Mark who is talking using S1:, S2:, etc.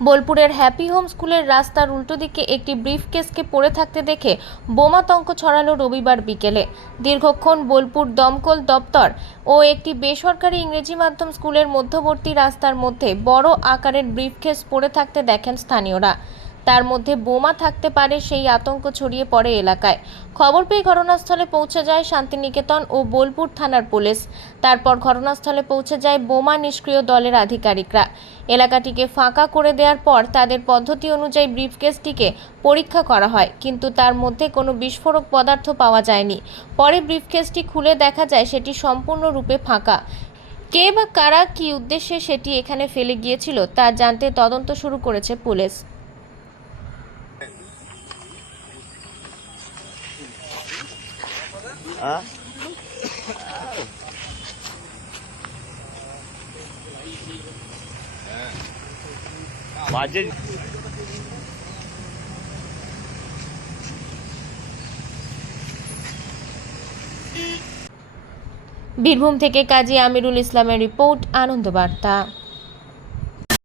S1: বোলপুরের happy home স্কুলের রাস্তার উল্টো দিকে একটি ব্রিফকেসকে পড়ে থাকতে দেখে বোমাতঙ্ক ছড়ালো রবিবার বিকেলে। দীর্ঘক্ষণ বোলপুর দমকল দপ্তর ও একটি বেসরকারি ইংরেজি মাধ্যম স্কুলের মধ্যবর্তী রাস্তার মধ্যে বড় আকারের ব্রিফকেস পড়ে থাকতে দেখেন স্থানীয়রা। তার মধ্যে বোমা থাকতে পারে সেই আতঙ্ক ছড়িয়ে পড়ে এলাকায়। খবর পেয়ে ঘটনাস্থলে পৌঁছে যায় শান্তিনিকেতন ও বোলপুর থানার পুলিশ। তারপর ঘটনাস্থলে পৌঁছে যায় বোমা নিষ্ক্রিয় দলের আধিকারিকরা। এলাকাটিকে ফাঁকা করে দেওয়ার পর তাদের পদ্ধতি অনুযায়ী ব্রিফকেসটিকে পরীক্ষা করা হয়, কিন্তু তার মধ্যে কোনো বিস্ফোরক পদার্থ পাওয়া যায়নি। পরে ব্রিফকেসটি খুলে দেখা যায় সেটি সম্পূর্ণরূপে ফাঁকা। কে বা কারা কী উদ্দেশ্যে সেটি এখানে ফেলে গিয়েছিল তা জানতে তদন্ত শুরু করেছে পুলিশ। বীরভূম থেকে কাজী আমিরুল ইসলামের রিপোর্ট আনন্দবার্তা।